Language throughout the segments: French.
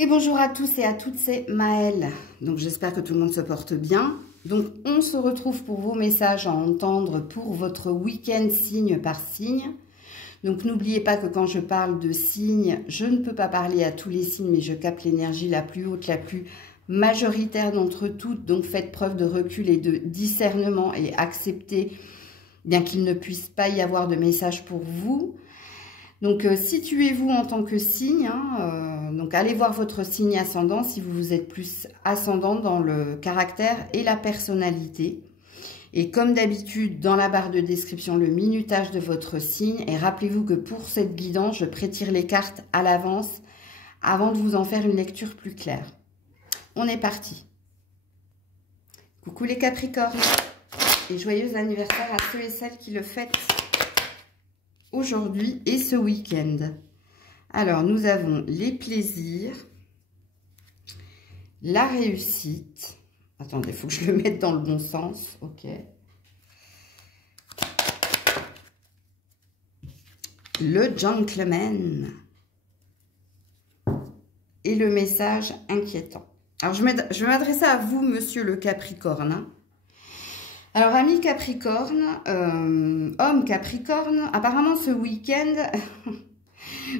Et bonjour à tous et à toutes, c'est Maëlle. Donc j'espère que tout le monde se porte bien. Donc on se retrouve pour vos messages à entendre pour votre week-end signe par signe. Donc n'oubliez pas que quand je parle de signes, je ne peux pas parler à tous les signes, mais je capte l'énergie la plus haute, la plus majoritaire d'entre toutes. Donc faites preuve de recul et de discernement et acceptez, bien qu'il ne puisse pas y avoir de message pour vous. Donc, situez-vous en tant que signe, donc allez voir votre signe ascendant si vous êtes plus ascendant dans le caractère et la personnalité. Et comme d'habitude, dans la barre de description, le minutage de votre signe. Et rappelez-vous que pour cette guidance, je prétire les cartes à l'avance avant de vous en faire une lecture plus claire. On est parti. Coucou les Capricornes et joyeux anniversaire à ceux et celles qui le fêtent aujourd'hui et ce week-end. Alors, nous avons les plaisirs, la réussite. Attendez, il faut que je le mette dans le bon sens. Ok. Le gentleman. Et le message inquiétant. Alors, je vais m'adresser à vous, monsieur le Capricorne, hein. Alors, amis Capricorne, homme Capricorne, apparemment ce week-end,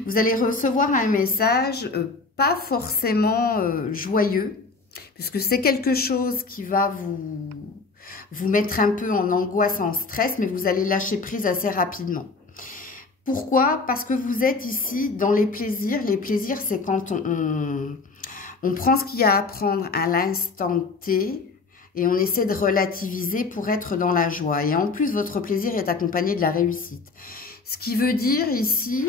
vous allez recevoir un message pas forcément joyeux, puisque c'est quelque chose qui va vous mettre un peu en angoisse, en stress, mais vous allez lâcher prise assez rapidement. Pourquoi? Parce que vous êtes ici dans les plaisirs. Les plaisirs, c'est quand on prend ce qu'il y a à prendre à l'instant T, et on essaie de relativiser pour être dans la joie. Et en plus, votre plaisir est accompagné de la réussite. Ce qui veut dire ici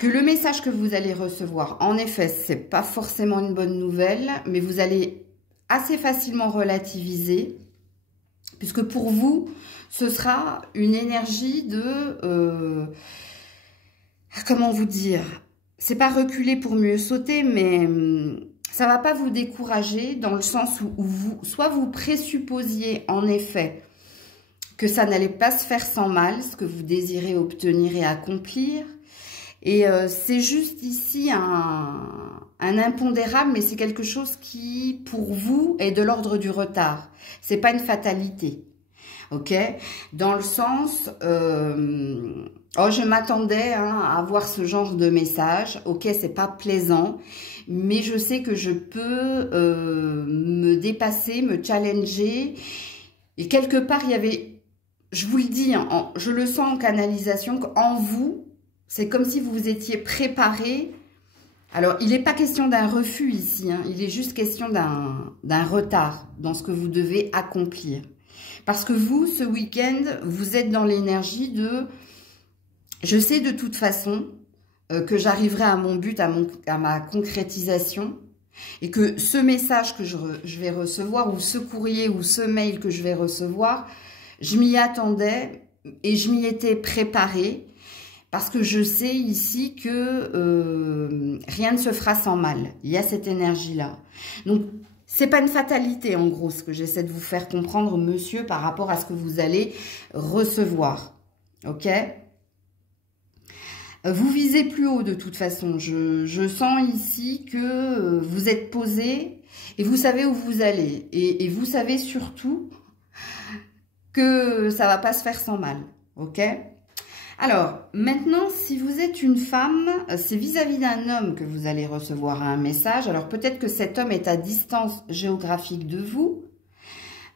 que le message que vous allez recevoir, en effet, c'est pas forcément une bonne nouvelle, mais vous allez assez facilement relativiser, puisque pour vous, ce sera une énergie de... comment vous dire? C'est pas reculer pour mieux sauter, mais... ça ne va pas vous décourager dans le sens où soit vous présupposiez en effet que ça n'allait pas se faire sans mal, ce que vous désirez obtenir et accomplir. Et c'est juste ici un impondérable, mais c'est quelque chose qui, pour vous, est de l'ordre du retard. C'est pas une fatalité. Ok? Dans le sens... oh, je m'attendais à avoir ce genre de message. Ok, c'est pas plaisant, mais je sais que je peux me dépasser, me challenger. Et quelque part, il y avait, je vous le dis, je le sens en canalisation, qu'en vous, c'est comme si vous vous étiez préparé. Alors, il n'est pas question d'un refus ici, hein, il est juste question d'un retard dans ce que vous devez accomplir. Parce que vous, ce week-end, vous êtes dans l'énergie de... je sais de toute façon que j'arriverai à mon but, à ma concrétisation, et que ce message que je vais recevoir, ou ce courrier, ou ce mail que je vais recevoir, je m'y attendais et je m'y étais préparée, parce que je sais ici que rien ne se fera sans mal. Il y a cette énergie-là. Donc, c'est pas une fatalité, en gros, ce que j'essaie de vous faire comprendre, monsieur, par rapport à ce que vous allez recevoir. Ok ? Vous visez plus haut de toute façon. Je sens ici que vous êtes posé et vous savez où vous allez. Et vous savez surtout que ça va pas se faire sans mal. Ok? Alors, maintenant, si vous êtes une femme, c'est vis-à-vis d'un homme que vous allez recevoir un message. Alors, peut-être que cet homme est à distance géographique de vous.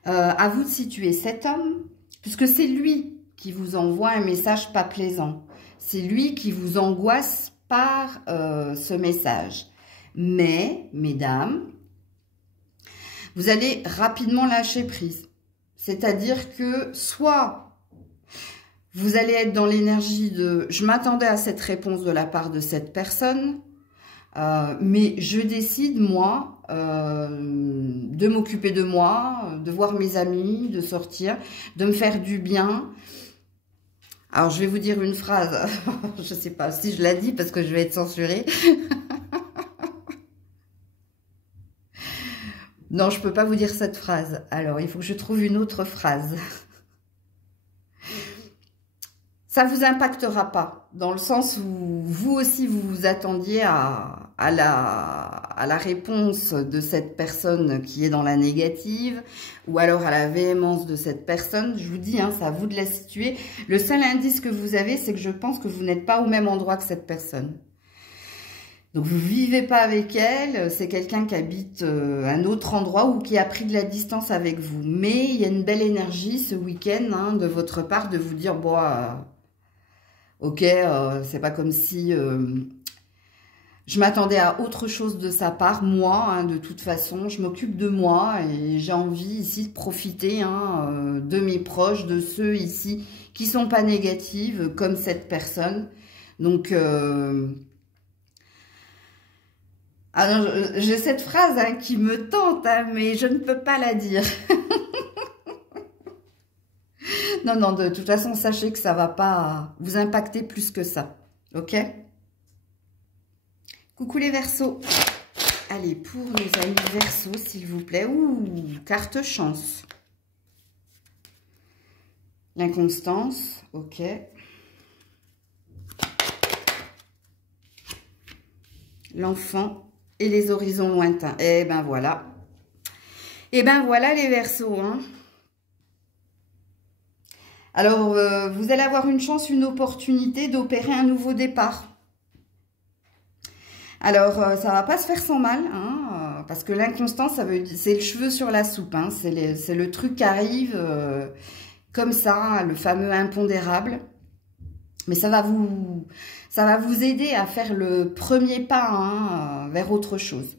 À vous de situer cet homme, puisque c'est lui qui vous envoie un message pas plaisant. C'est lui qui vous angoisse par ce message. Mais, mesdames, vous allez rapidement lâcher prise. C'est-à-dire que soit vous allez être dans l'énergie de « je m'attendais à cette réponse de la part de cette personne, mais je décide, moi, de m'occuper de moi, de voir mes amis, de sortir, de me faire du bien ». Alors, je vais vous dire une phrase, je ne sais pas si je la dis parce que je vais être censurée. Non, je ne peux pas vous dire cette phrase. Alors, il faut que je trouve une autre phrase. Ça ne vous impactera pas, dans le sens où vous aussi, vous vous attendiez à à la réponse de cette personne qui est dans la négative, ou alors à la véhémence de cette personne. Je vous dis, hein, c'est à vous de la situer. Le seul indice que vous avez, c'est que je pense que vous n'êtes pas au même endroit que cette personne. Donc, vous ne vivez pas avec elle, c'est quelqu'un qui habite un autre endroit ou qui a pris de la distance avec vous. Mais il y a une belle énergie ce week-end, hein, de votre part, de vous dire, bon, ok, c'est pas comme si je m'attendais à autre chose de sa part. Moi, hein, de toute façon, je m'occupe de moi et j'ai envie ici de profiter, hein, de mes proches, de ceux ici qui sont pas négatives, comme cette personne. Donc... alors, j'ai cette phrase, hein, qui me tente, hein, mais je ne peux pas la dire. Non, non, de toute façon, sachez que ça ne va pas vous impacter plus que ça. Ok? Coucou les Verseaux. Allez, pour nos amis Verseaux, s'il vous plaît. Ouh, carte chance. L'inconstance, ok. L'enfant. Et les horizons lointains. Eh ben voilà. Eh ben voilà les Verseaux. Hein. Alors, vous allez avoir une chance, une opportunité d'opérer un nouveau départ. Alors, ça va pas se faire sans mal. Hein, parce que l'inconstance, c'est le cheveu sur la soupe. Hein, c'est le truc qui arrive comme ça, hein, le fameux impondérable. Mais ça va vous aider à faire le premier pas, hein, vers autre chose.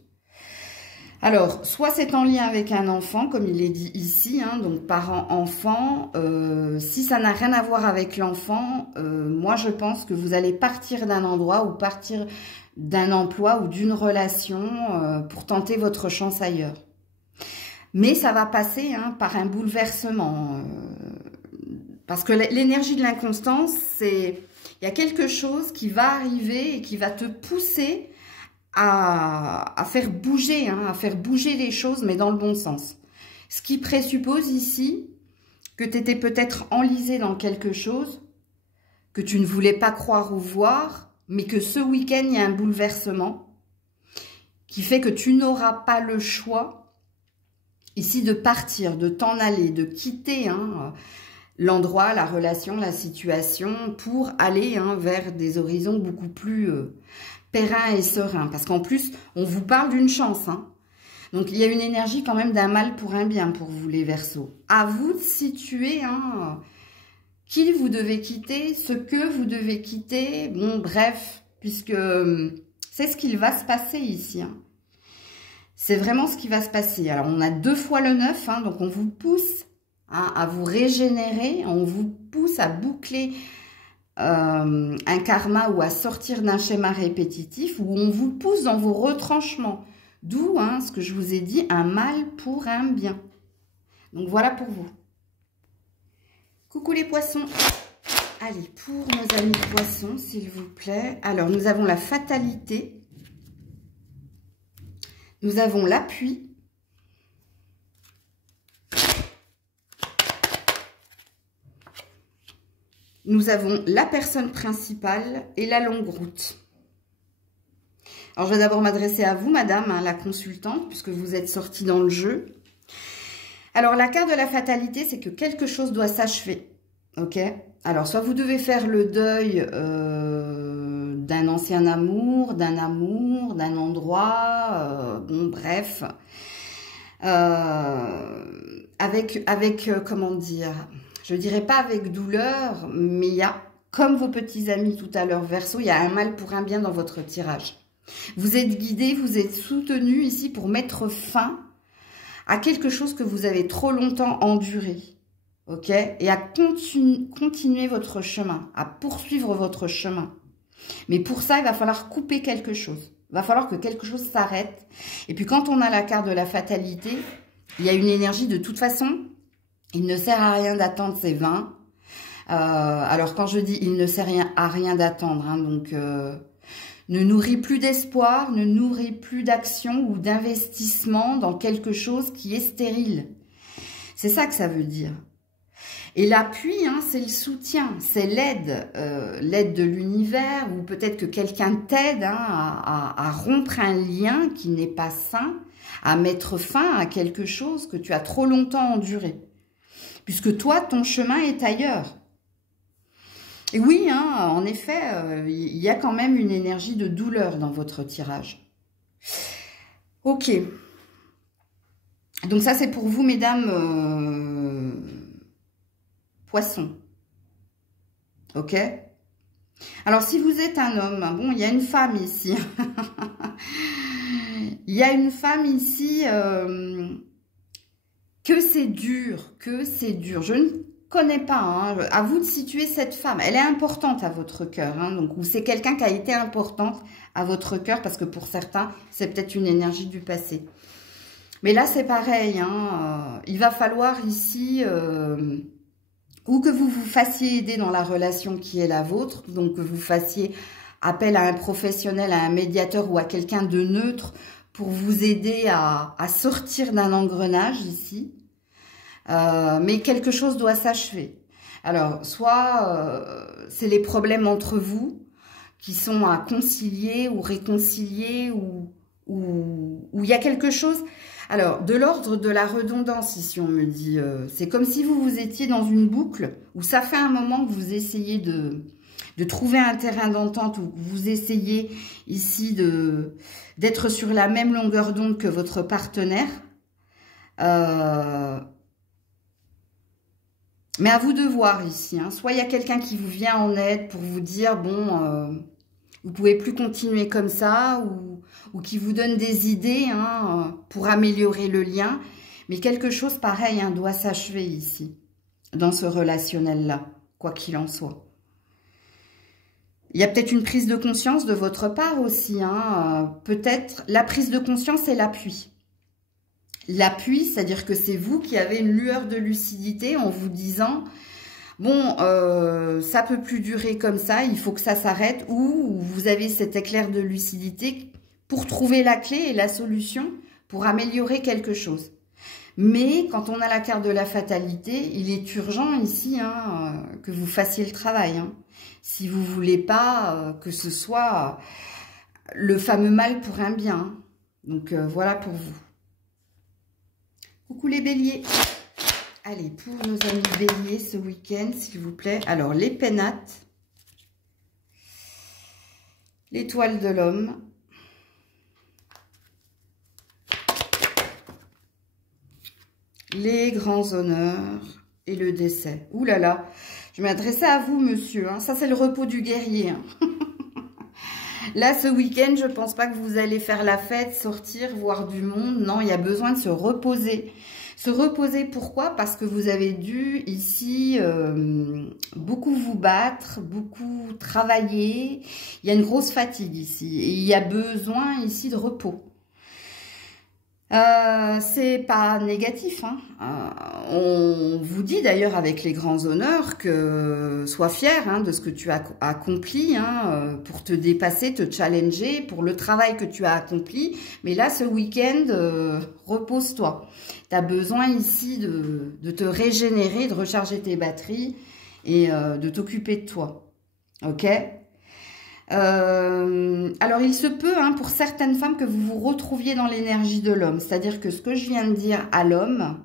Alors, soit c'est en lien avec un enfant, comme il est dit ici, hein, donc parent-enfant. Si ça n'a rien à voir avec l'enfant, moi je pense que vous allez partir d'un endroit ou partir d'un emploi ou d'une relation pour tenter votre chance ailleurs. Mais ça va passer, hein, par un bouleversement. Parce que l'énergie de l'inconstance, c'est... Il y a quelque chose qui va arriver et qui va te pousser à faire bouger, hein, à faire bouger les choses, mais dans le bon sens. Ce qui présuppose ici que tu étais peut-être enlisé dans quelque chose, que tu ne voulais pas croire ou voir, mais que ce week-end, il y a un bouleversement qui fait que tu n'auras pas le choix ici de partir, de t'en aller, de quitter, hein, l'endroit, la relation, la situation, pour aller, hein, vers des horizons beaucoup plus pérennes et sereins. Parce qu'en plus, on vous parle d'une chance. Hein. Donc, il y a une énergie quand même d'un mal pour un bien pour vous, les Verseaux. À vous de situer, hein, qui vous devez quitter, ce que vous devez quitter. Bon, bref, puisque c'est ce qu'il va se passer ici. Hein. C'est vraiment ce qui va se passer. Alors, on a 2 fois le 9, hein, donc on vous pousse à vous régénérer, on vous pousse à boucler un karma ou à sortir d'un schéma répétitif, ou on vous pousse dans vos retranchements. D'où, hein, ce que je vous ai dit, un mal pour un bien. Donc voilà pour vous. Coucou les poissons. Allez, pour nos amis poissons, s'il vous plaît. Alors, nous avons la fatalité. Nous avons l'appui. Nous avons la personne principale et la longue route. Alors, je vais d'abord m'adresser à vous, madame, hein, la consultante, puisque vous êtes sortie dans le jeu. Alors, la carte de la fatalité, c'est que quelque chose doit s'achever. Ok? Alors, soit vous devez faire le deuil d'un ancien amour, d'un endroit, bon, bref. Comment dire... Je ne dirais pas avec douleur, mais il y a, comme vos petits amis tout à l'heure, Verseau, il y a un mal pour un bien dans votre tirage. Vous êtes guidé, vous êtes soutenu ici pour mettre fin à quelque chose que vous avez trop longtemps enduré. Ok? Et à continuer votre chemin, à poursuivre votre chemin. Mais pour ça, il va falloir couper quelque chose. Il va falloir que quelque chose s'arrête. Et puis quand on a la carte de la fatalité, il y a une énergie de toute façon... Il ne sert à rien d'attendre, c'est vain. Alors, quand je dis il ne sert à rien d'attendre, hein, donc ne nourrit plus d'espoir, ne nourrit plus d'action ou d'investissement dans quelque chose qui est stérile. C'est ça que ça veut dire. Et l'appui, hein, c'est le soutien, c'est l'aide, l'aide de l'univers, ou peut-être que quelqu'un t'aide, hein, à rompre un lien qui n'est pas sain, à mettre fin à quelque chose que tu as trop longtemps enduré. Puisque toi, ton chemin est ailleurs. Et oui, hein, en effet, il y a quand même une énergie de douleur dans votre tirage. Ok. Donc ça, c'est pour vous, mesdames poissons. Ok. Alors, si vous êtes un homme, bon, il y a une femme ici. Il y a une femme ici que c'est dur, que c'est dur. Je ne connais pas, hein. À vous de situer cette femme. Elle est importante à votre cœur, hein, donc, ou c'est quelqu'un qui a été importante à votre cœur, parce que pour certains, c'est peut-être une énergie du passé. Mais là, c'est pareil, hein, il va falloir ici, ou que vous vous fassiez aider dans la relation qui est la vôtre, donc que vous fassiez appel à un professionnel, à un médiateur ou à quelqu'un de neutre pour vous aider à sortir d'un engrenage ici. Mais quelque chose doit s'achever. Alors, soit c'est les problèmes entre vous qui sont à concilier ou réconcilier, ou il y a quelque chose... Alors, de l'ordre de la redondance, ici, on me dit, c'est comme si vous étiez dans une boucle où ça fait un moment que vous essayez de trouver un terrain d'entente, ou que vous essayez ici d'être sur la même longueur d'onde que votre partenaire. Mais à vous de voir ici, hein. Soit il y a quelqu'un qui vous vient en aide pour vous dire, bon, vous pouvez plus continuer comme ça, ou qui vous donne des idées, hein, pour améliorer le lien. Mais quelque chose pareil, hein, doit s'achever ici, dans ce relationnel-là, quoi qu'il en soit. Il y a peut-être une prise de conscience de votre part aussi, hein, peut-être la prise de conscience et l'appui. L'appui, c'est-à-dire que c'est vous qui avez une lueur de lucidité en vous disant, bon, ça peut plus durer comme ça, il faut que ça s'arrête, ou vous avez cet éclair de lucidité pour trouver la clé et la solution pour améliorer quelque chose. Mais quand on a la carte de la fatalité, il est urgent ici, hein, que vous fassiez le travail, hein, si vous voulez pas que ce soit le fameux mal pour un bien, hein. Donc voilà pour vous. Coucou les béliers. Allez, pour nos amis béliers ce week-end, s'il vous plaît. Alors, les pénates, l'étoile de l'homme, les grands honneurs et le décès. Ouh là là, je m'adressais à vous, monsieur, hein. Ça, c'est le repos du guerrier, hein. Là, ce week-end, je ne pense pas que vous allez faire la fête, sortir, voir du monde. Non, il y a besoin de se reposer. Se reposer, pourquoi? Parce que vous avez dû ici beaucoup vous battre, beaucoup travailler. Il y a une grosse fatigue ici. Et il y a besoin ici de repos. C'est pas négatif, hein. On vous dit d'ailleurs avec les grands honneurs que sois fier, hein, de ce que tu as accompli, hein, pour te dépasser, te challenger, pour le travail que tu as accompli. Mais là, ce week-end, repose-toi. Tu as besoin ici de te régénérer, de recharger tes batteries et de t'occuper de toi. Ok ? Alors, il se peut, hein, pour certaines femmes, que vous vous retrouviez dans l'énergie de l'homme. C'est-à-dire que ce que je viens de dire à l'homme,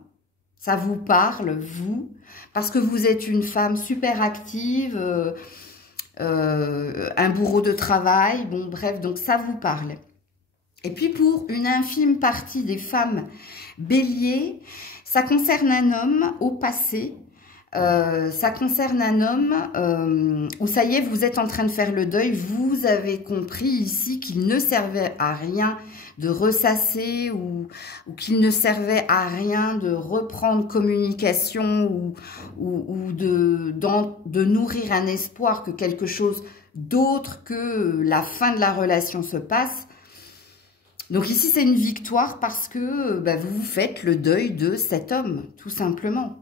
ça vous parle, vous, parce que vous êtes une femme super active, un bourreau de travail, bon, bref, donc ça vous parle. Et puis, pour une infime partie des femmes béliers, ça concerne un homme au passé. Ça concerne un homme où ça y est, vous êtes en train de faire le deuil. Vous avez compris ici qu'il ne servait à rien de ressasser, ou qu'il ne servait à rien de reprendre communication, ou de nourrir un espoir que quelque chose d'autre que la fin de la relation se passe. Donc ici, c'est une victoire parce que vous faites le deuil de cet homme, tout simplement.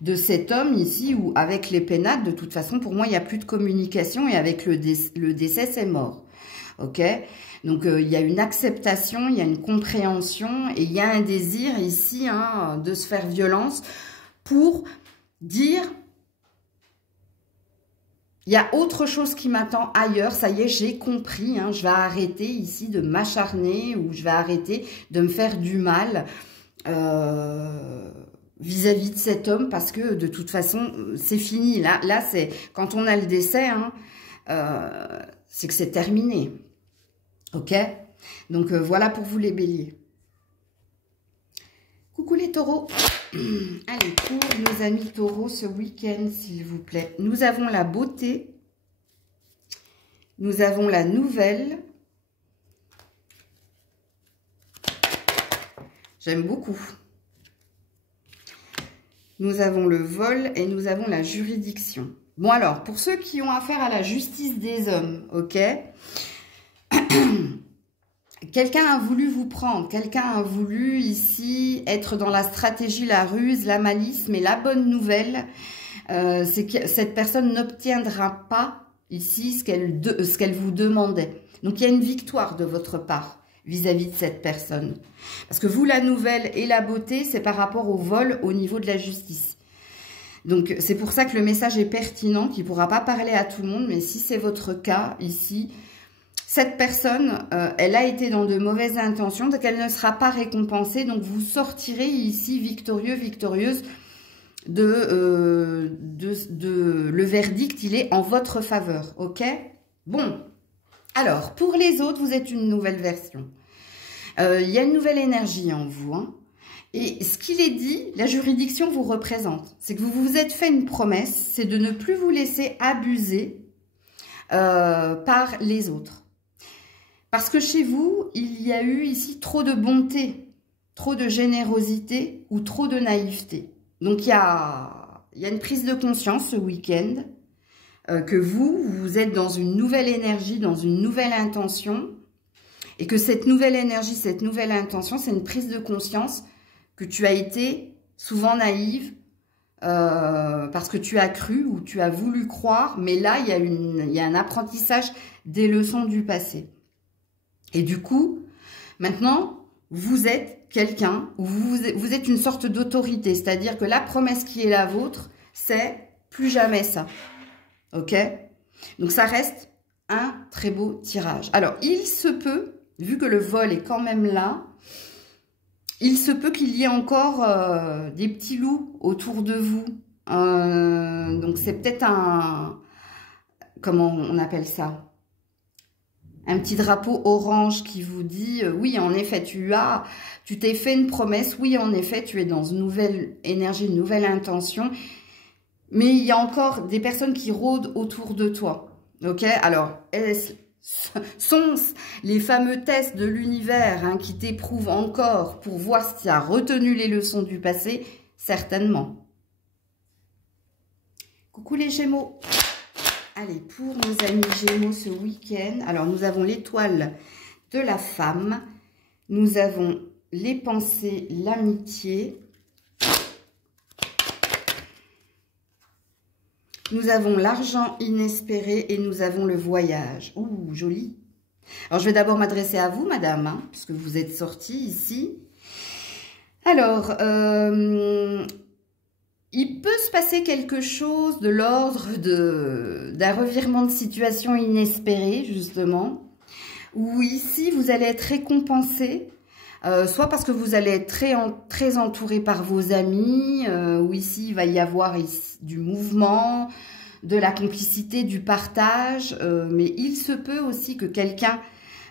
De cet homme ici, où avec les pénates, de toute façon, pour moi, il n'y a plus de communication, et avec le décès, c'est mort. Ok? Donc, il y a une acceptation, il y a une compréhension, et il y a un désir ici, hein, de se faire violence pour dire, Il y a autre chose qui m'attend ailleurs. Ça y est, j'ai compris. Hein, je vais arrêter ici de m'acharner ou je vais arrêter de me faire du mal vis-à-vis de cet homme parce que de toute façon, c'est fini. Là c'est quand on a le décès, hein, c'est que c'est terminé. Ok? Donc voilà pour vous les béliers. Coucou les taureaux. Allez, pour nos amis taureaux ce week-end, s'il vous plaît. Nous avons la beauté. Nous avons la nouvelle. J'aime beaucoup. Nous avons le vol et nous avons la juridiction. Bon alors, pour ceux qui ont affaire à la justice des hommes, ok? Quelqu'un a voulu vous prendre, quelqu'un a voulu ici être dans la stratégie, la ruse, la malice, mais la bonne nouvelle, c'est que cette personne n'obtiendra pas ici ce qu'elle vous demandait. Donc il y a une victoire de votre part vis-à-vis de cette personne. Parce que vous, la nouvelle et la beauté, c'est par rapport au vol au niveau de la justice. Donc c'est pour ça que le message est pertinent, qui ne pourra pas parler à tout le monde, mais si c'est votre cas ici, cette personne, elle a été dans de mauvaises intentions, donc elle ne sera pas récompensée. Donc vous sortirez ici victorieux, victorieuse le verdict, il est en votre faveur, ok? Bon, alors pour les autres, vous êtes une nouvelle version. Il y a une nouvelle énergie en vous, hein. Et ce qu'il est dit, la juridiction vous représente. C'est que vous vous êtes fait une promesse, c'est de ne plus vous laisser abuser par les autres. Parce que chez vous, il y a eu ici trop de bonté, trop de générosité ou trop de naïveté. Donc, il y a une prise de conscience ce week-end que vous êtes dans une nouvelle énergie, dans une nouvelle intention. Et que cette nouvelle énergie, cette nouvelle intention, c'est une prise de conscience que tu as été souvent naïve parce que tu as cru ou tu as voulu croire. Mais là, il y a un apprentissage des leçons du passé. Et du coup, maintenant, vous êtes quelqu'un, ou vous êtes une sorte d'autorité. C'est-à-dire que la promesse qui est la vôtre, c'est plus jamais ça. Ok? Donc, ça reste un très beau tirage. Alors, il se peut, vu que le vol est quand même là, il se peut qu'il y ait encore des petits loups autour de vous. Donc, c'est peut-être un... Comment on appelle ça ? Un petit drapeau orange qui vous dit, oui, en effet, tu t'es fait une promesse, oui, en effet, tu es dans une nouvelle énergie, une nouvelle intention, mais il y a encore des personnes qui rôdent autour de toi, ok? Alors, sont les fameux tests de l'univers hein, qui t'éprouvent encore pour voir si tu as retenu les leçons du passé? Certainement. Coucou les Gémeaux. Allez, pour nos amis Gémeaux ce week-end, alors nous avons l'étoile de la femme, nous avons les pensées, l'amitié, nous avons l'argent inespéré et nous avons le voyage. Ouh, joli. Alors, je vais d'abord m'adresser à vous, madame, hein, puisque vous êtes sortie ici. Alors, il peut se passer quelque chose de l'ordre d'un revirement de situation inespéré, justement, où ici, vous allez être récompensé, soit parce que vous allez être très entouré par vos amis, où ici, il va y avoir du mouvement, de la complicité, du partage, mais il se peut aussi que quelqu'un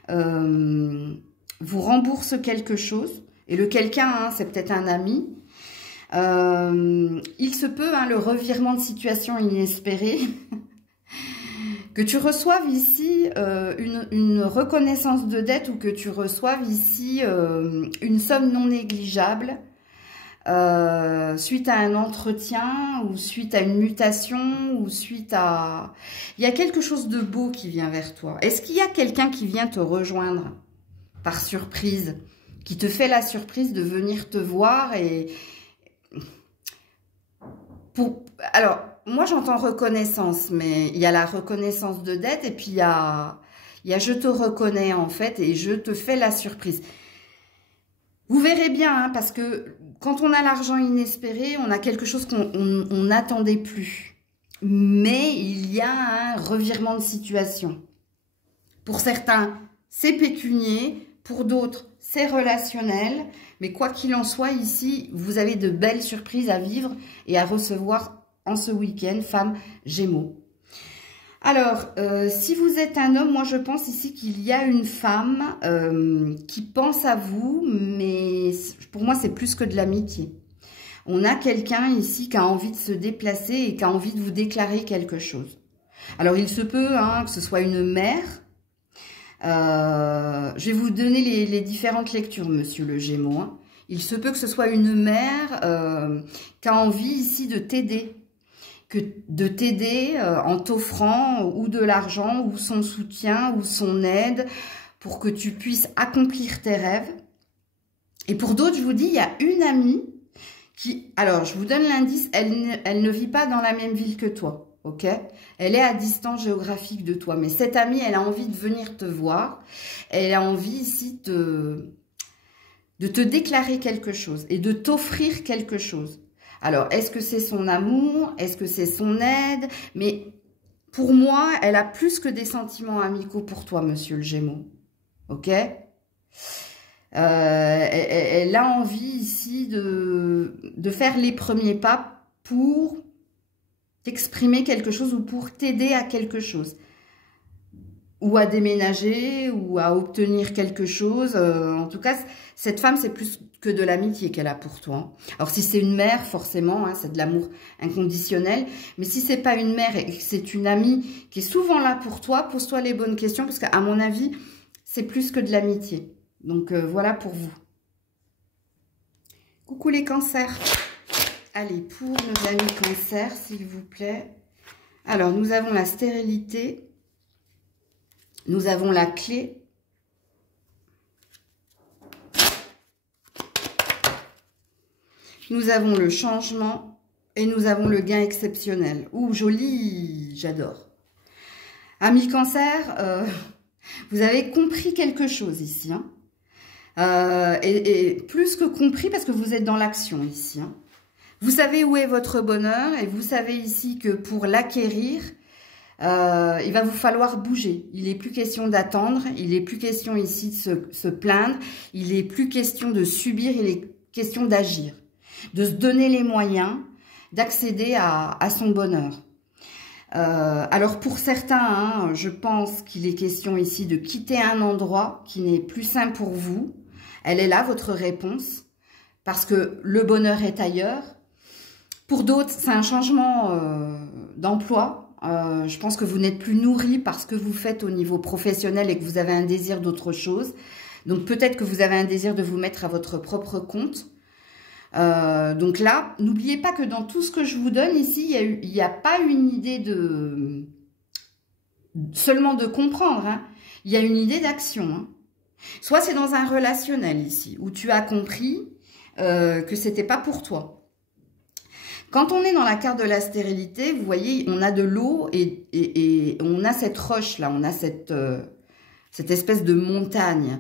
vous rembourse quelque chose, et le quelqu'un, hein, c'est peut-être un ami. Il se peut, hein, le revirement de situation inespéré, que tu reçoives ici une reconnaissance de dette ou que tu reçoives ici une somme non négligeable suite à un entretien ou suite à une mutation ou suite à... Il y a quelque chose de beau qui vient vers toi. Est-ce qu'il y a quelqu'un qui vient te rejoindre par surprise, qui te fait la surprise de venir te voir et... Alors, moi j'entends reconnaissance, mais il y a la reconnaissance de dette et puis il y a je te reconnais en fait et je te fais la surprise. Vous verrez bien, hein, parce que quand on a l'argent inespéré, on a quelque chose qu'on n'attendait plus. mais il y a un revirement de situation. Pour certains, c'est pécunier, pour d'autres, c'est relationnel, mais quoi qu'il en soit, ici, vous avez de belles surprises à vivre et à recevoir en ce week-end, femme Gémeaux. Alors, si vous êtes un homme, moi je pense ici qu'il y a une femme qui pense à vous, mais pour moi c'est plus que de l'amitié. On a quelqu'un ici qui a envie de se déplacer et qui a envie de vous déclarer quelque chose. Alors il se peut que ce soit une mère. Je vais vous donner les différentes lectures, monsieur le Gémeaux. Il se peut que ce soit une mère qui a envie ici de t'aider. En t'offrant ou de l'argent, ou son soutien, ou son aide, pour que tu puisses accomplir tes rêves. Et pour d'autres, je vous dis, il y a une amie qui... Alors, je vous donne l'indice, elle ne vit pas dans la même ville que toi, ok? Elle est à distance géographique de toi, mais cette amie, elle a envie de venir te voir. Elle a envie ici de te déclarer quelque chose et de t'offrir quelque chose. Alors, est-ce que c'est son amour? Est-ce que c'est son aide? Mais pour moi, elle a plus que des sentiments amicaux pour toi, monsieur le Gémeaux. Ok? Elle a envie ici de faire les premiers pas pour t'exprimer quelque chose ou pour t'aider à quelque chose. Ou à déménager, ou à obtenir quelque chose. En tout cas, cette femme, c'est plus que de l'amitié qu'elle a pour toi. Alors, si c'est une mère, forcément, c'est de l'amour inconditionnel. Mais si c'est pas une mère et que c'est une amie qui est souvent là pour toi, pose-toi les bonnes questions, parce qu'à mon avis, c'est plus que de l'amitié. Donc, voilà pour vous. Coucou les cancers. Allez, pour nos amis cancers, s'il vous plaît. Alors, nous avons la stérilité. Nous avons la clé. Nous avons le changement. Et nous avons le gain exceptionnel. Ouh, joli, j'adore. Amis cancer, vous avez compris quelque chose ici. Et plus que compris, parce que vous êtes dans l'action ici. Vous savez où est votre bonheur et vous savez ici que pour l'acquérir, il va vous falloir bouger. Il n'est plus question d'attendre, il n'est plus question ici de se plaindre, il n'est plus question de subir, il est question d'agir, de se donner les moyens d'accéder à son bonheur. Alors pour certains, je pense qu'il est question ici de quitter un endroit qui n'est plus sain pour vous. Elle est là, votre réponse, parce que le bonheur est ailleurs. Pour d'autres, c'est un changement d'emploi. Je pense que vous n'êtes plus nourri par ce que vous faites au niveau professionnel et que vous avez un désir d'autre chose. Donc peut-être que vous avez un désir de vous mettre à votre propre compte. Donc là, n'oubliez pas que dans tout ce que je vous donne ici, il n'y a pas une idée seulement de comprendre. Il y a une idée d'action. Soit c'est dans un relationnel ici, où tu as compris que c'était pas pour toi. Quand on est dans la carte de la stérilité, vous voyez, on a de l'eau et on a cette roche là, on a cette espèce de montagne.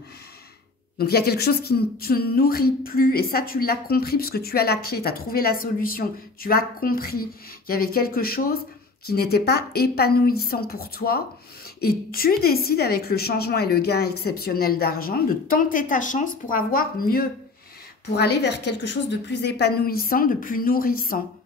Donc, il y a quelque chose qui ne te nourrit plus. Et ça, tu l'as compris puisque tu as la clé, tu as trouvé la solution. Tu as compris qu'il y avait quelque chose qui n'était pas épanouissant pour toi. Et tu décides, avec le changement et le gain exceptionnel d'argent, de tenter ta chance pour avoir mieux. Pour aller vers quelque chose de plus épanouissant, de plus nourrissant.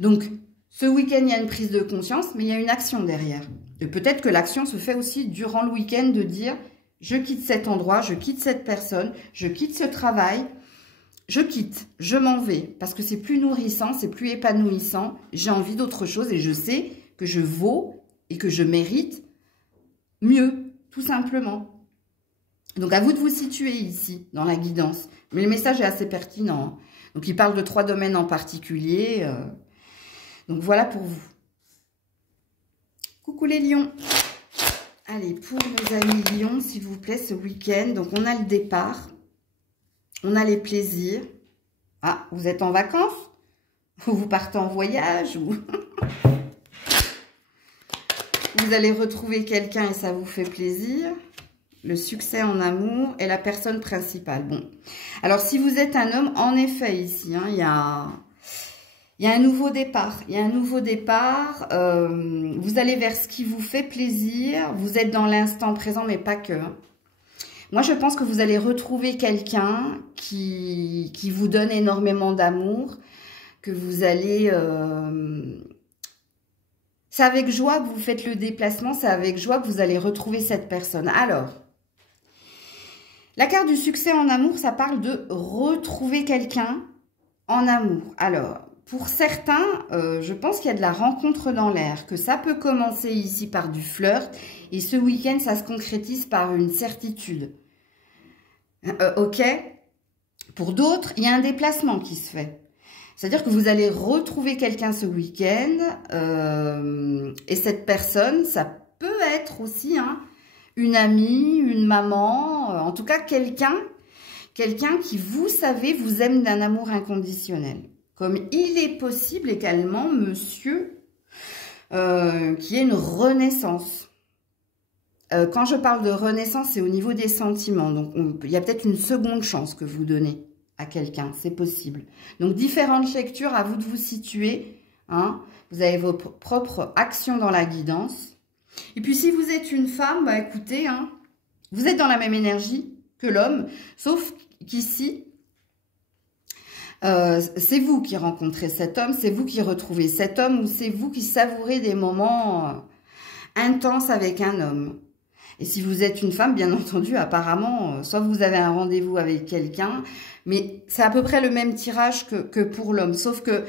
Donc, ce week-end, il y a une prise de conscience, mais il y a une action derrière. Et peut-être que l'action se fait aussi durant le week-end de dire... Je quitte cet endroit, je quitte cette personne, je quitte ce travail, je quitte, je m'en vais, parce que c'est plus nourrissant, c'est plus épanouissant, j'ai envie d'autre chose et je sais que je vaux et que je mérite mieux, tout simplement. Donc à vous de vous situer ici, dans la guidance. Mais le message est assez pertinent. Donc il parle de 3 domaines en particulier. Donc voilà pour vous. Coucou les lions. Allez, pour nos amis lions, s'il vous plaît, ce week-end. Donc, on a le départ. On a les plaisirs. Ah, vous êtes en vacances? Ou vous partez en voyage? Ou... vous allez retrouver quelqu'un et ça vous fait plaisir. Le succès en amour et la personne principale. Bon. Alors, si vous êtes un homme, en effet, ici, il y a Il y a un nouveau départ. Il y a un nouveau départ. Vous allez vers ce qui vous fait plaisir. Vous êtes dans l'instant présent, mais pas que. Moi, je pense que vous allez retrouver quelqu'un qui vous donne énormément d'amour, que vous allez... C'est avec joie que vous faites le déplacement, c'est avec joie que vous allez retrouver cette personne. Alors, la carte du succès en amour, ça parle de retrouver quelqu'un en amour. Alors, pour certains, je pense qu'il y a de la rencontre dans l'air, que ça peut commencer ici par du flirt, et ce week-end, ça se concrétise par une certitude. Ok. Pour d'autres, il y a un déplacement qui se fait. C'est-à-dire que vous allez retrouver quelqu'un ce week-end, et cette personne, ça peut être aussi une amie, une maman, en tout cas quelqu'un qui, vous savez, vous aime d'un amour inconditionnel. Comme il est possible également, monsieur, qu'il y ait une renaissance. Quand je parle de renaissance, c'est au niveau des sentiments. Donc, il y a peut-être une seconde chance que vous donnez à quelqu'un. C'est possible. Donc, différentes lectures, à vous de vous situer. Vous avez vos propres actions dans la guidance. Et puis, si vous êtes une femme, bah écoutez, vous êtes dans la même énergie que l'homme, sauf qu'ici, c'est vous qui rencontrez cet homme, c'est vous qui retrouvez cet homme, ou c'est vous qui savourez des moments intenses avec un homme. Et si vous êtes une femme, bien entendu, apparemment, soit vous avez un rendez-vous avec quelqu'un, mais c'est à peu près le même tirage que pour l'homme. Sauf que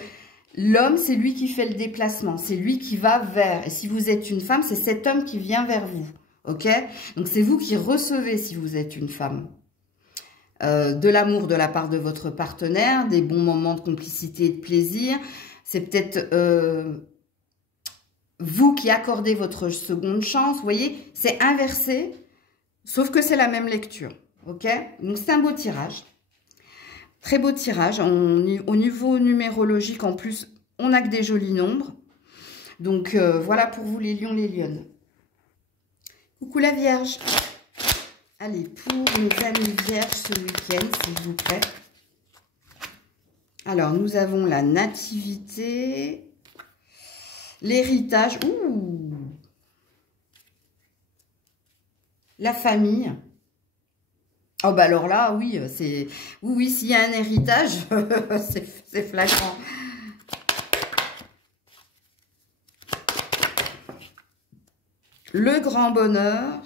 l'homme, c'est lui qui fait le déplacement, c'est lui qui va vers. Et si vous êtes une femme, c'est cet homme qui vient vers vous. Ok? Donc c'est vous qui recevez si vous êtes une femme. De l'amour de la part de votre partenaire, des bons moments de complicité et de plaisir. C'est peut-être... vous qui accordez votre seconde chance, vous voyez, c'est inversé, sauf que c'est la même lecture, ok? Donc, c'est un beau tirage, très beau tirage. Au niveau numérologique, en plus, on n'a que des jolis nombres. Donc, voilà pour vous les lions, les lionnes. Coucou la Vierge. Allez, pour mes amis Vierges ce week-end, s'il vous plaît. Alors, nous avons la nativité... L'héritage, la famille. Oh bah alors là, oui, c'est... Oui, s'il y a un héritage, c'est flagrant. Le grand bonheur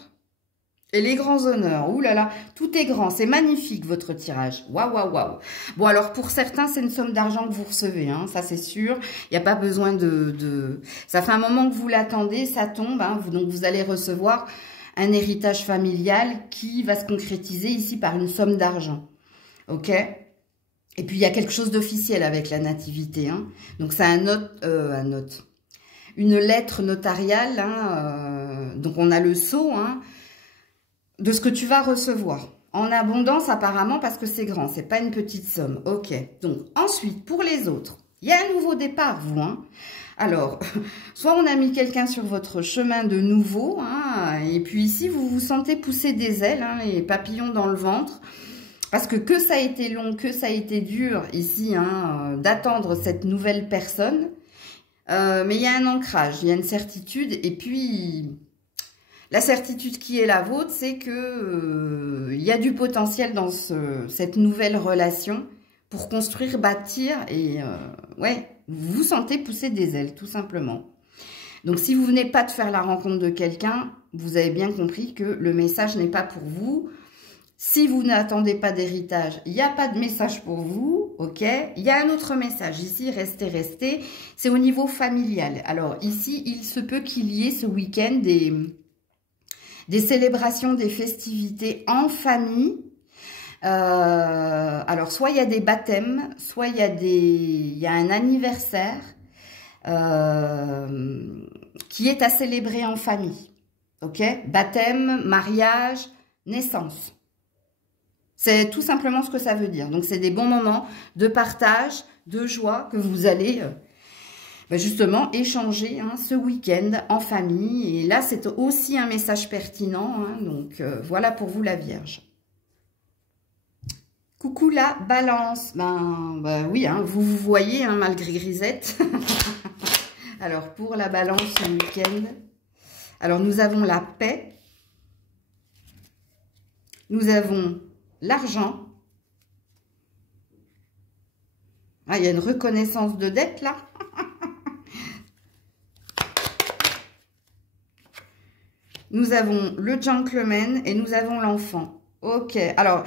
et les grands honneurs. Ouh là là, tout est grand, c'est magnifique votre tirage. Waouh, waouh, waouh. Bon alors pour certains, c'est une somme d'argent que vous recevez, ça c'est sûr. Il n'y a pas besoin de... Ça fait un moment que vous l'attendez, ça tombe, donc vous allez recevoir un héritage familial qui va se concrétiser ici par une somme d'argent. Ok? Et puis il y a quelque chose d'officiel avec la nativité. Donc c'est une lettre notariale. Donc on a le sceau, de ce que tu vas recevoir. En abondance, apparemment, parce que c'est grand. C'est pas une petite somme. Ok. Donc, ensuite, pour les autres, il y a un nouveau départ, vous. Alors, soit on a mis quelqu'un sur votre chemin de nouveau, et puis ici, vous vous sentez pousser des ailes, les papillons dans le ventre, parce que ça a été long, que ça a été dur, ici, d'attendre cette nouvelle personne. Mais il y a un ancrage, il y a une certitude, et puis... La certitude qui est la vôtre, c'est que y a du potentiel dans cette nouvelle relation pour construire, bâtir et ouais, vous vous sentez pousser des ailes, tout simplement. Donc, si vous venez pas de faire la rencontre de quelqu'un, vous avez bien compris que le message n'est pas pour vous. Si vous n'attendez pas d'héritage, il n'y a pas de message pour vous, ok? Il y a un autre message ici, restez. C'est au niveau familial. Alors, ici, il se peut qu'il y ait ce week-end des célébrations, des festivités en famille. Alors, soit il y a des baptêmes, soit il y a un anniversaire qui est à célébrer en famille. Ok? Baptême, mariage, naissance. C'est tout simplement ce que ça veut dire. Donc, c'est des bons moments de partage, de joie que vous allez... justement, échanger ce week-end en famille. Et là, c'est aussi un message pertinent. Donc, voilà pour vous, la Vierge. Coucou la balance. Ben oui, hein, vous vous voyez, hein, malgré Grisette. Alors, pour la balance ce week-end, alors nous avons la paix. Nous avons l'argent. Ah, il y a une reconnaissance de dette, là. Nous avons le gentleman et nous avons l'enfant. Ok, alors...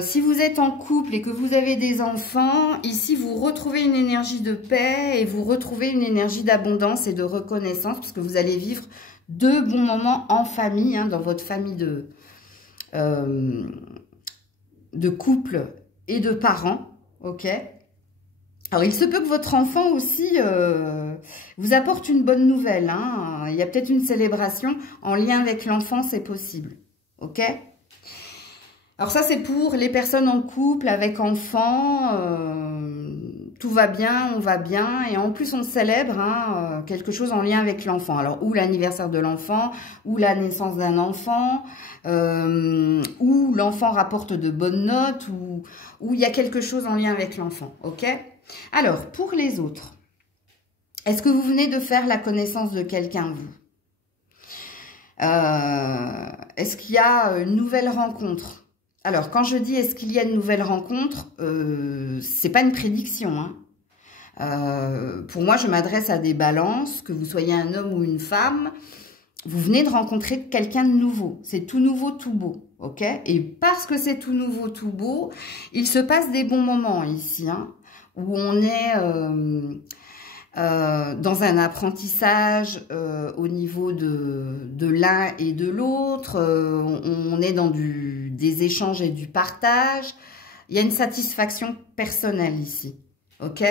si vous êtes en couple et que vous avez des enfants, ici vous retrouvez une énergie de paix et vous retrouvez une énergie d'abondance et de reconnaissance parce que vous allez vivre de bons moments en famille, hein, dans votre famille de couple et de parents, ok? Alors, il se peut que votre enfant aussi vous apporte une bonne nouvelle, hein. Il y a peut-être une célébration en lien avec l'enfant, c'est possible, ok? Alors ça, c'est pour les personnes en couple, avec enfants, tout va bien, on va bien. Et en plus, on célèbre hein, quelque chose en lien avec l'enfant. Alors, ou l'anniversaire de l'enfant, ou la naissance d'un enfant, ou l'enfant rapporte de bonnes notes, ou il y a quelque chose en lien avec l'enfant, ok? Alors, pour les autres, est-ce que vous venez de faire la connaissance de quelqu'un, vous? Est-ce qu'il y a une nouvelle rencontre? Alors, quand je dis est-ce qu'il y a une nouvelle rencontre, c'est pas une prédiction. Hein. Pour moi, je m'adresse à des balances, que vous soyez un homme ou une femme. Vous venez de rencontrer quelqu'un de nouveau. C'est tout nouveau, tout beau. Ok? Et parce que c'est tout nouveau, tout beau, il se passe des bons moments ici, hein, où on est dans un apprentissage au niveau de l'un et de l'autre, on est dans des échanges et du partage, il y a une satisfaction personnelle ici, ok?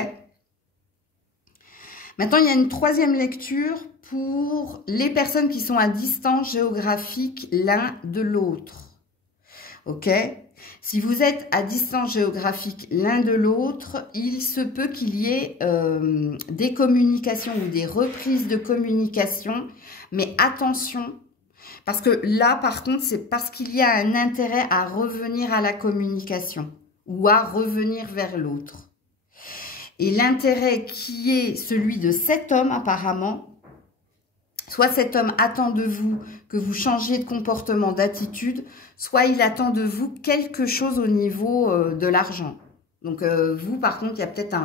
Maintenant, il y a une troisième lecture pour les personnes qui sont à distance géographique l'un de l'autre, ok? Si vous êtes à distance géographique l'un de l'autre, il se peut qu'il y ait des communications ou des reprises de communication. Mais attention, parce que là, par contre, c'est parce qu'il y a un intérêt à revenir à la communication ou à revenir vers l'autre. Et l'intérêt qui est celui de cet homme, apparemment, soit cet homme attend de vous que vous changiez de comportement, d'attitude, soit il attend de vous quelque chose au niveau de l'argent. Donc, vous, par contre, il y a peut-être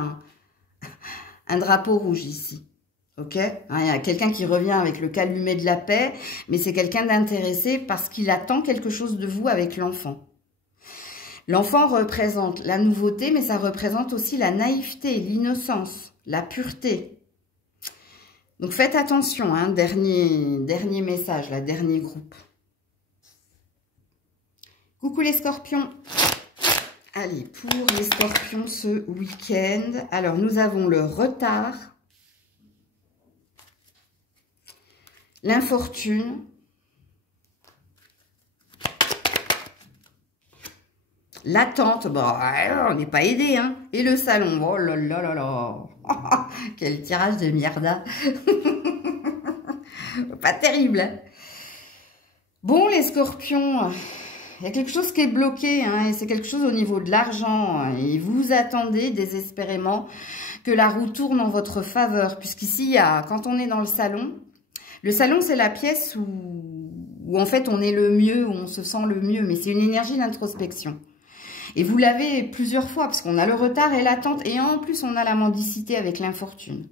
un drapeau rouge ici. Ok? Il y a quelqu'un qui revient avec le calumet de la paix, mais c'est quelqu'un d'intéressé parce qu'il attend quelque chose de vous avec l'enfant. L'enfant représente la nouveauté, mais ça représente aussi la naïveté, l'innocence, la pureté. Donc, faites attention, hein, dernier message, là, dernier groupe. Coucou les scorpions. Allez, pour les scorpions ce week-end, alors nous avons le retard, l'infortune, l'attente, bon, on n'est pas aidé, hein, et le salon, oh là là là là. Quel tirage de mierda. Pas terrible. Hein. Bon, les scorpions, il y a quelque chose qui est bloqué, hein, et c'est quelque chose au niveau de l'argent. Et vous attendez désespérément que la roue tourne en votre faveur. Puisqu'ici, quand on est dans le salon, c'est la pièce où en fait on est le mieux, où on se sent le mieux. Mais c'est une énergie d'introspection. Et vous l'avez plusieurs fois, parce qu'on a le retard et l'attente, et en plus on a la mendicité avec l'infortune.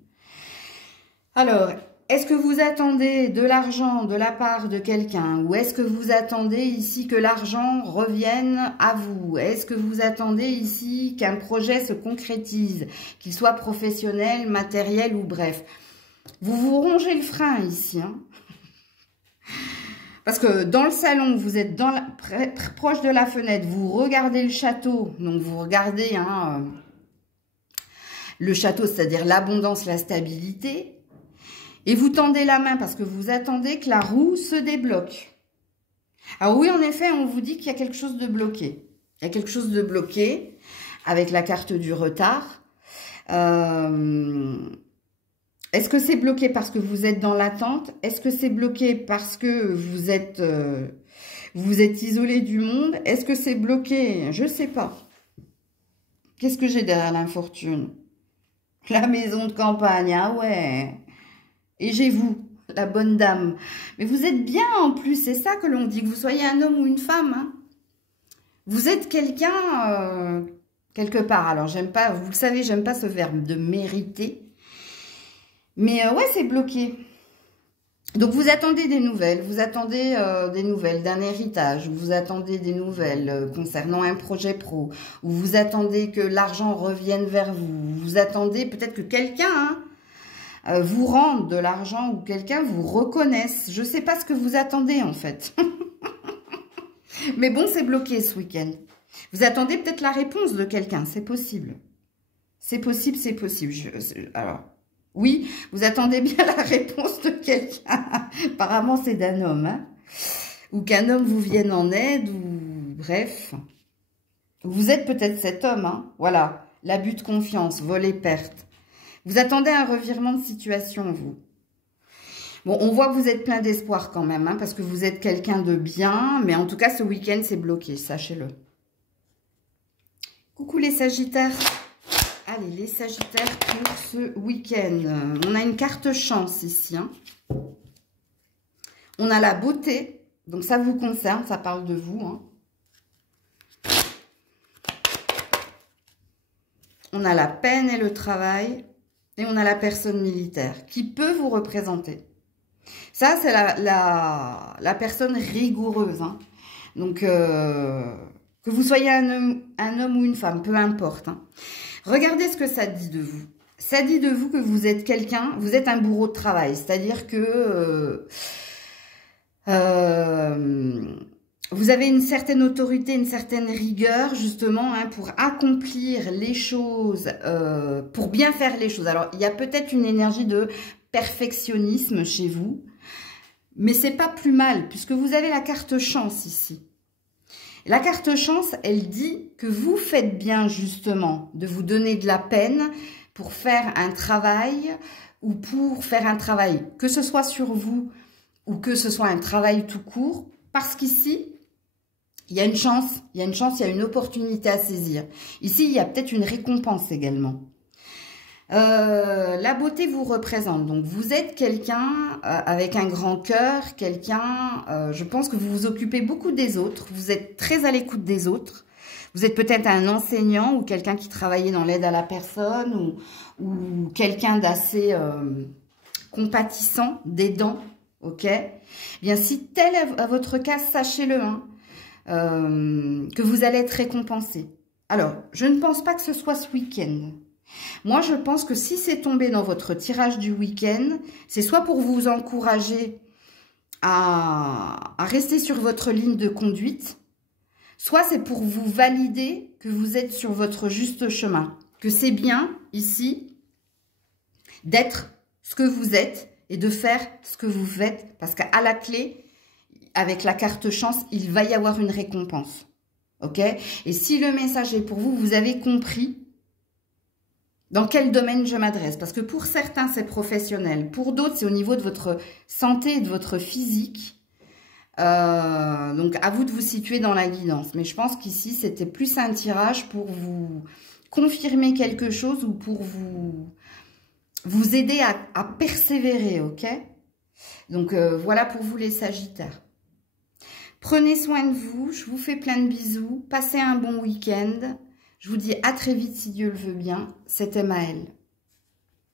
Alors, est-ce que vous attendez de l'argent de la part de quelqu'un, ou est-ce que vous attendez ici que l'argent revienne à vous? Est-ce que vous attendez ici qu'un projet se concrétise, qu'il soit professionnel, matériel ou bref? Vous vous rongez le frein ici, hein. Parce que dans le salon, vous êtes proche de la fenêtre, vous regardez le château. Donc, vous regardez hein, le château, c'est-à-dire l'abondance, la stabilité. Et vous tendez la main parce que vous attendez que la roue se débloque. Alors oui, en effet, on vous dit qu'il y a quelque chose de bloqué. Il y a quelque chose de bloqué avec la carte du retard. Est-ce que c'est bloqué parce que vous êtes dans l'attente? Est-ce que c'est bloqué parce que Vous êtes isolé du monde. Est-ce que c'est bloqué? Je ne sais pas. Qu'est-ce que j'ai derrière l'infortune? La maison de campagne, ah ouais. Et j'ai vous, la bonne dame. Mais vous êtes bien en plus, c'est ça que l'on dit, que vous soyez un homme ou une femme. Hein. Vous êtes quelqu'un, quelque part. Alors, j'aime pas, vous le savez, j'aime pas ce verbe de mériter. Mais ouais, c'est bloqué. Donc, vous attendez des nouvelles. Vous attendez des nouvelles d'un héritage. Vous attendez des nouvelles concernant un projet pro. Ou vous attendez que l'argent revienne vers vous. Vous attendez peut-être que quelqu'un vous rende de l'argent ou quelqu'un vous reconnaisse. Je ne sais pas ce que vous attendez, en fait. Mais bon, c'est bloqué ce week-end. Vous attendez peut-être la réponse de quelqu'un. C'est possible. C'est possible, c'est possible. Alors... Oui, vous attendez bien la réponse de quelqu'un. Apparemment, c'est d'un homme. Hein, ou qu'un homme vous vienne en aide, ou bref. Vous êtes peut-être cet homme. Hein, voilà, l'abus de confiance, vol et perte. Vous attendez un revirement de situation, vous. Bon, on voit que vous êtes plein d'espoir quand même, hein, parce que vous êtes quelqu'un de bien. Mais en tout cas, ce week-end, c'est bloqué, sachez-le. Coucou les Sagittaires. Allez, les Sagittaires pour ce week-end. On a une carte chance ici. Hein. On a la beauté. Donc, ça vous concerne. Ça parle de vous. Hein. On a la peine et le travail. Et on a la personne militaire qui peut vous représenter. Ça, c'est la personne rigoureuse. Hein. Donc, que vous soyez un homme ou une femme, peu importe. Hein. Regardez ce que ça dit de vous. Ça dit de vous que vous êtes quelqu'un, vous êtes un bourreau de travail. C'est-à-dire que vous avez une certaine autorité, une certaine rigueur, justement, hein, pour accomplir les choses, pour bien faire les choses. Alors, il y a peut-être une énergie de perfectionnisme chez vous, mais c'est pas plus mal, puisque vous avez la carte chance ici. La carte chance, elle dit que vous faites bien justement de vous donner de la peine pour faire un travail ou pour faire un travail, que ce soit sur vous ou que ce soit un travail tout court, parce qu'ici, il y a une chance, il y a une opportunité à saisir. Ici, il y a peut-être une récompense également. La beauté vous représente, donc vous êtes quelqu'un avec un grand cœur, quelqu'un, je pense que vous vous occupez beaucoup des autres, vous êtes très à l'écoute des autres, vous êtes peut-être un enseignant ou quelqu'un qui travaillait dans l'aide à la personne ou quelqu'un d'assez compatissant, d'aidant, ok? Bien, si tel est votre cas, sachez-le, hein, que vous allez être récompensé. Alors, je ne pense pas que ce soit ce week-end. Moi, je pense que si c'est tombé dans votre tirage du week-end, c'est soit pour vous encourager à rester sur votre ligne de conduite, soit c'est pour vous valider que vous êtes sur votre juste chemin, que c'est bien, ici, d'être ce que vous êtes et de faire ce que vous faites, parce qu'à la clé, avec la carte chance, il va y avoir une récompense, ok? Et si le message est pour vous, vous avez compris dans quel domaine je m'adresse? Parce que pour certains, c'est professionnel. Pour d'autres, c'est au niveau de votre santé et de votre physique. Donc, à vous de vous situer dans la guidance. Mais je pense qu'ici, c'était plus un tirage pour vous confirmer quelque chose ou pour vous aider à persévérer, ok? Donc, voilà pour vous les Sagittaires. Prenez soin de vous. Je vous fais plein de bisous. Passez un bon week-end. Je vous dis à très vite si Dieu le veut bien. C'était Maëlle.